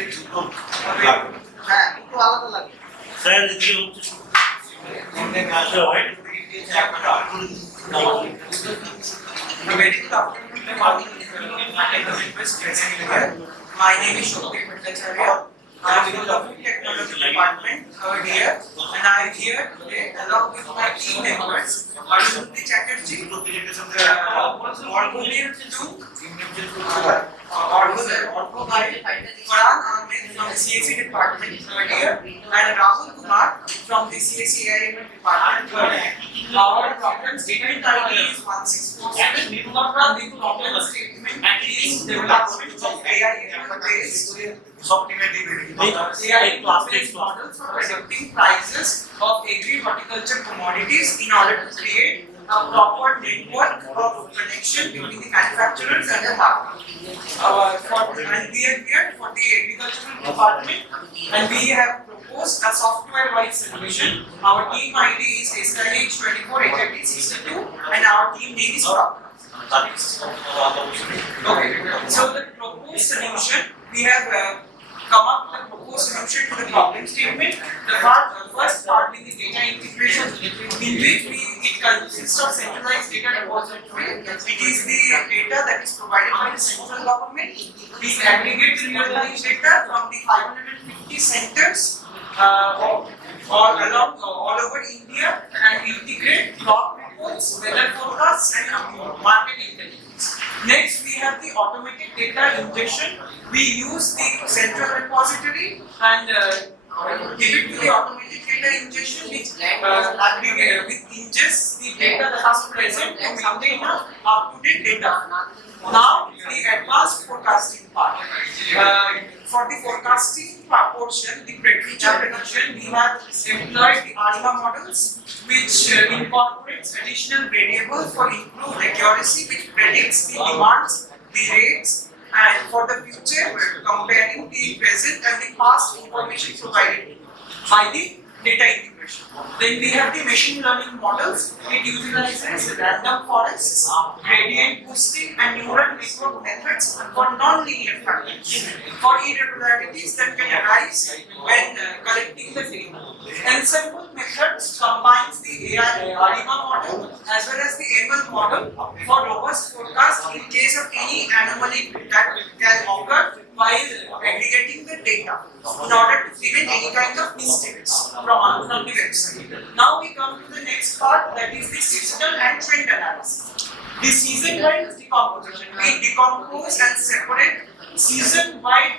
My name is Shobhit Bhattacharya. I am in the Government Technology Department, third year, and I am here today along with my team members, Arunati Chatterjee, Orko Bhai, Farhan Ahmed from the CSE Department, third year, and Rahul Kumar from the CSE AI Department, third year. Our problem statement ID is 1647, and the problem statement is development of AI-based AI class-based models for predicting prices of agri-horticulture commodities in order to create a proper network of connection between the manufacturers and the market. And we are here for the agricultural department, and we have proposed a software-wise solution. Our team ID is SIH24HIT62, and our team name is Proctor. Okay, so the proposed solution, we have come up with a proposed solution to the problem statement. The first part being the data integration, in which it consists of centralized data repository. It is the data that is provided by the central government. We aggregate the real-time data from the 550 centers all over India and integrate crop reports, weather forecasts, and market intelligence. Next, we have the automated data ingestion. We use the central repository and give it to the automated data ingestion, which ingests the data that is present to maintain up-to-date data. Now, the advanced forecasting part. For the forecasting portion, the temperature prediction, we have employed the ARIMA models, which incorporates additional variables for improved accuracy, which predicts the demands, the rates, and for the future, comparing the present and the past information provided by the data integration. Then we have the machine learning models. It utilizes random forests, gradient boosting, and neural network methods for non-linear patterns for irregularities that can arise when collecting the data. Ensemble methods combines the AI ARIMA model as well as the ML model for robust forecast in case of any anomaly that can occur while aggregating the data in order to prevent any kind of mistakes from the website. Now we come to the next part, that is the seasonal and trend analysis. The season-wise decomposition. We decompose and separate season-wide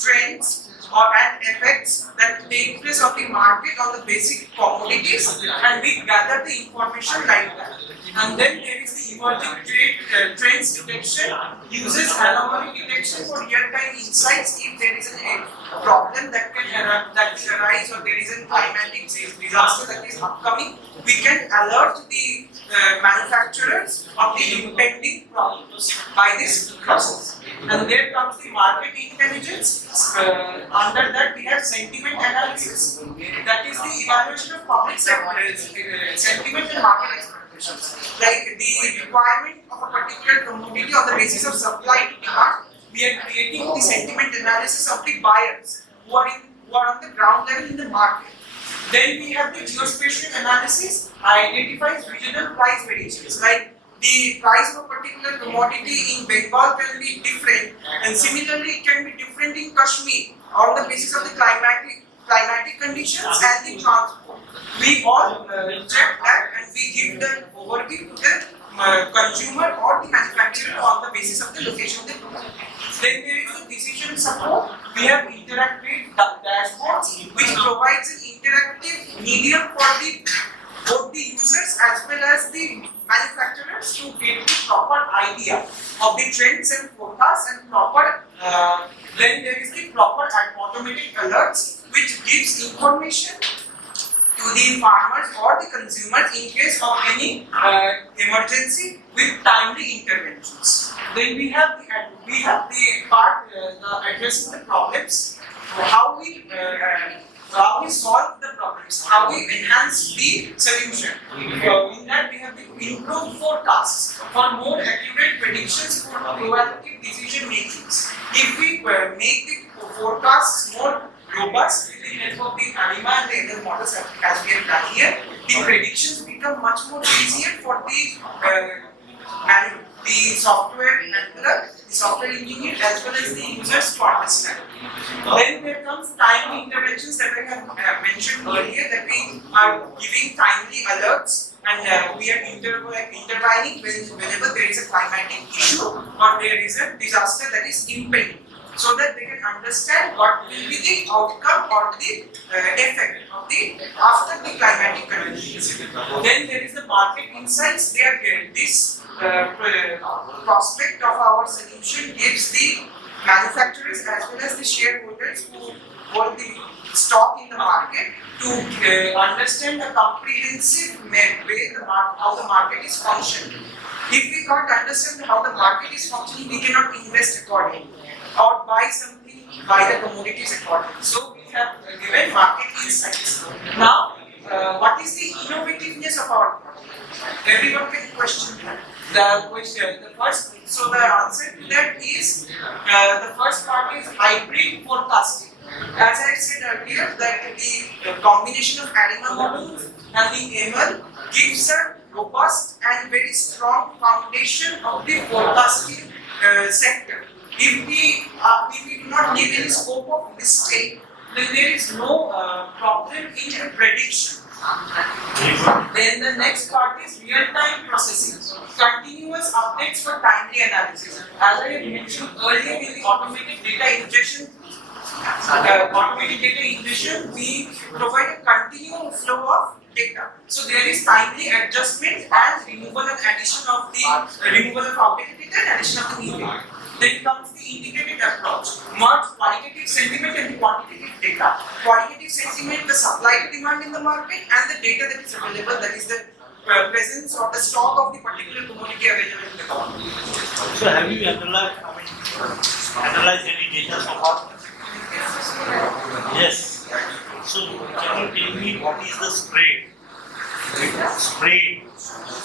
trends and effects that take place on the market on the basic commodities, and we gather the information like that. And then there is the emerging trends detection, uses anomaly detection for real-time insights. If there is a problem that can arise, or there is a climatic disaster that is upcoming, we can alert the manufacturers of the impending problems by this process. And there comes the market intelligence. Under that we have sentiment analysis, that is the evaluation of public sentiment and market expectations. Like the requirement of a particular commodity on the basis of supply to demand, we are creating the sentiment analysis of the buyers who are on the ground level in the market. Then we have the geospatial analysis, identifies regional price variations, like the price of a particular commodity in Bengal can be different, and similarly it can be different in Kashmir on the basis of the climatic conditions and the transport. We all check that and we give the overview to the consumer or the manufacturer on the basis of the location of the product. Then there is the decision support. We have interactive dashboards, which provides an interactive medium for both the users as well as the manufacturers to get the proper idea of the trends and forecasts and proper. Then there is the proper and automated alerts, which gives information to the farmers or the consumers in case of any emergency with timely interventions. Then we have the part addressing the problems, how we solve the problems, how we enhance the solution. In that we have the improved forecasts for more accurate predictions for proactive decision makings. If we make the forecasts more robust with the help of the ANIMA and the other models as we have done here. The predictions become much more easier for the software handler, the software engineer, as well as the users to understand. Then there comes timely interventions that I have mentioned earlier, that we are giving timely alerts and we are intervening whenever there is a climatic issue or there is a disaster that is impending, so that they can understand what will be the outcome or the effect of the after the climatic conditions. Then there is the market insights. There, this prospect of our solution gives the manufacturers as well as the shareholders who hold the stock in the market to understand the comprehensive way how the market is functioning. If we can't understand how the market is functioning, we cannot invest accordingly or buy something, buy the commodities accordingly. So we have given market insights. Now, what is the innovativeness of our product? Everyone can question that. So the answer to that is the first part is hybrid forecasting. As I said earlier, that the combination of ANIMA models and the ML gives a robust and very strong foundation of the forecasting sector. If we do not leave any scope of mistake, then there is no problem in the prediction. Then the next part is real-time processing. Continuous updates for timely analysis. As I mentioned earlier, in the automated data ingestion, we provide a continuous flow of data. So there is timely adjustment and removal and addition of the removal of outdated data and addition of the new data. Then comes the integrated approach. Merge qualitative sentiment and the quantitative data. Qualitative sentiment, the supply to demand in the market, and the data that is available, that is the presence or the stock of the particular commodity available in the company. So have you analyzed any data so far? Yes. So can you tell me what is the spread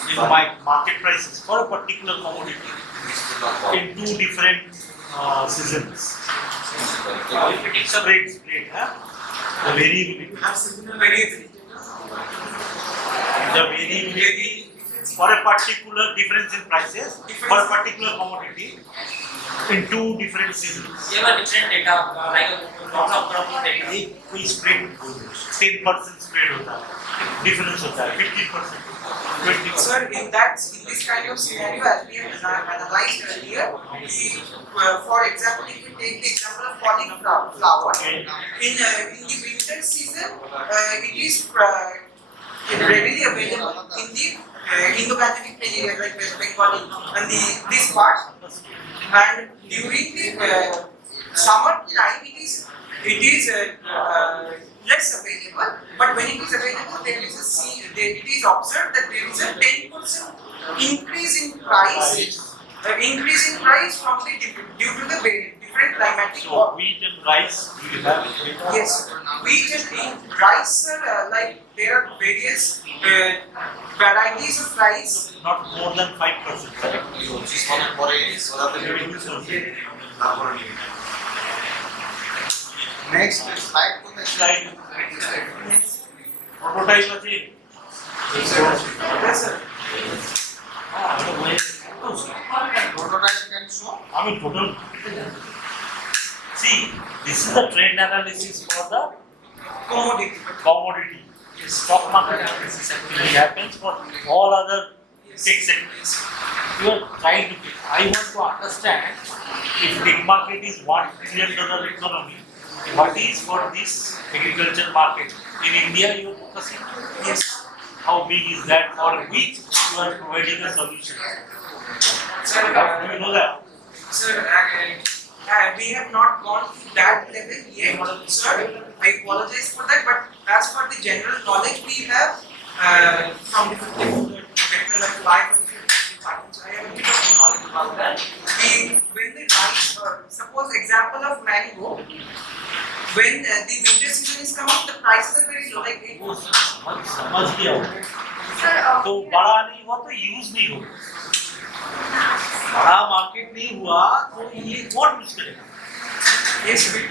in my market prices for a particular commodity in two different seasons? Spread, huh? The variability. The variability for a particular difference in prices for a particular commodity in two different seasons. You have a different data, like a lot of data. कोई spread 10% spread होता है, difference होता है 15%, 20%. Sir, in this kind of scenario, as we have analyzed earlier, for example, if we take the example of cauliflower, in the winter season, it is readily available in the Indo-Pacific area like West Bengal and this part, and during the summer time it is less available, but when it is available, it is observed that there is a 10% increase in price from due to the different climatic. So wheat and rice, do you have? Yes, wheat and rice, like there are various varieties of rice. Not more than 5%. Correct? Next slide. Slide. Prototype আছে? Yes, sir. Prototype can show. I mean total. See, this is the trend analysis for the commodity. Stock market analysis actually happens for all other tech sectors. You are trying to get. I want to understand if tech market is $1 trillion economy, what is for this agriculture market? In India, you are focusing. Yes. How big is that? For which you are providing a solution? Sir, Do you know that? Sir, we have not gone to that level yet. Sir, I apologize for that, but as for the general knowledge we have from the life and I have a bit of knowledge about that. When the rice, suppose example of mango, when the winter season is coming, the prices are very low, like वो समझ गया हो Sir, तो बड़ा नहीं हुआ तो use नहीं होगा बड़ा मार्केट नहीं हुआ तो ये कौन यूज करेगा Yes, sir.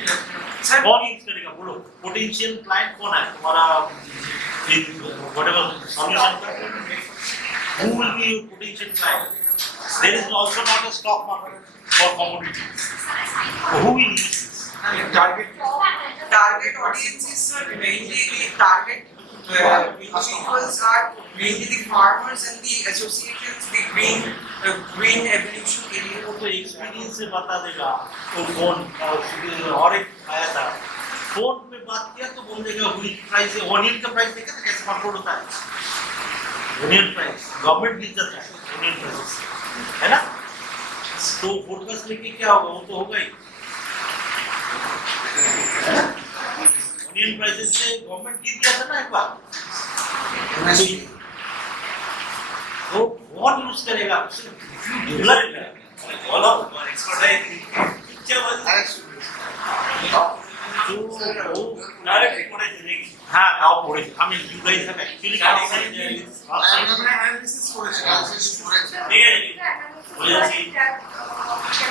कौन यूज करेगा बोलो पोटेंशियल क्लाइंट कौन है तुम्हारा व्हाटएवर सॉल्यूशन का who will be your potential client there is also not a stock market for commodities so who will use this Target audiences are mainly the target individuals are mainly the farmers and the associations, the green evolution area. वो तो experience से बता देगा वो कौन और एक आया था फोन में बात किया तो बोल देगा व्हीट प्राइस है ऑनियन का प्राइस देखा था कैसे कंट्रोल होता है ऑनियन प्राइस गवर्नमेंट गिर जाता है ऑनियन प्राइस है ना तो फोरकास्ट लेके क्या होगा वो तो होगा ही ऑनियन प्राइसेस से गवर्नमेंट गिर गया था ना एक बार वो कौन यूज करेगा बोलो एक्सपर्ट है क्या হ্যাঁ তাও পড়েছি আমি you guys have actually analysis করেছি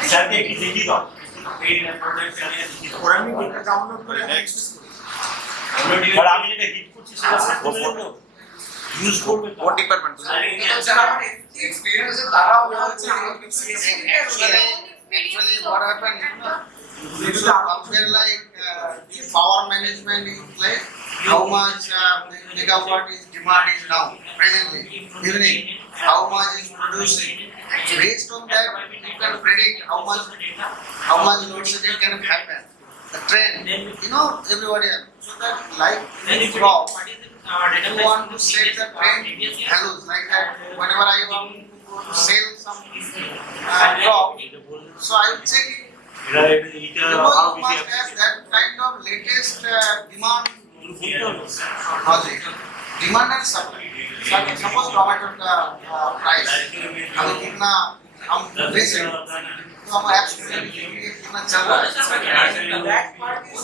স্যারকে কি দেখি দাও আমি এটা ডাউনলোড করে অ্যাক্সেস করি আর আমি যেটা হিট করছি সেটা ইউজ করবে what department Experience তারা হচ্ছে actually what happened you should compare like the power management in place how much megawatt is demand is now presently evening how much is producing based on that you can predict how much load shedding can happen the trend you know everybody so that like in crop you want to set the trend values like that whenever I want to sell some crop so I will check it because you must have that kind of latest demand logic demand and supply suppose tomato का price अभी कितना हम बेच रहे हैं तो हम apps में कितना चल रहा है that part is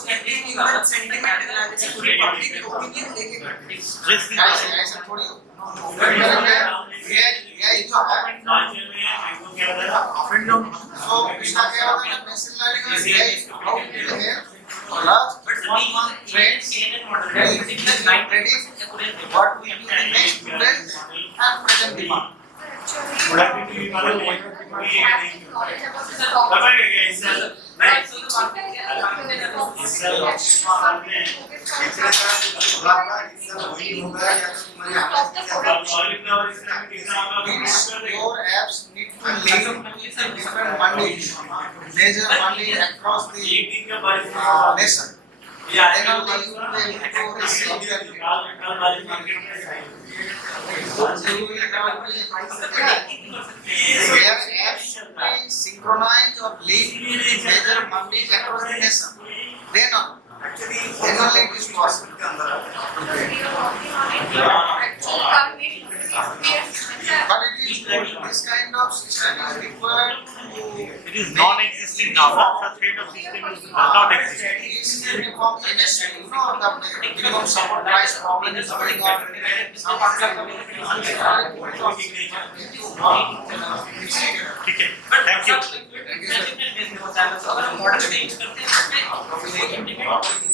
even sentiment analysis पूरी public opinion देखेगा ऐसे थोड़ी ये जो है up and down so इसका क्या होता है machine learning is how to help last 1 month trends predict what will be the next trend and present demand your apps need to link different mandis major mandi across the nation then only you will be able to receive their their apps should be synchronized or linked with major mandis across the nation then only it is possible but it is this kind of system is required to it is non-existing now such kind of system does not exist is from MSP, you know, the minimum support price problem is going on. ठीक है thank you अगर model change करते हैं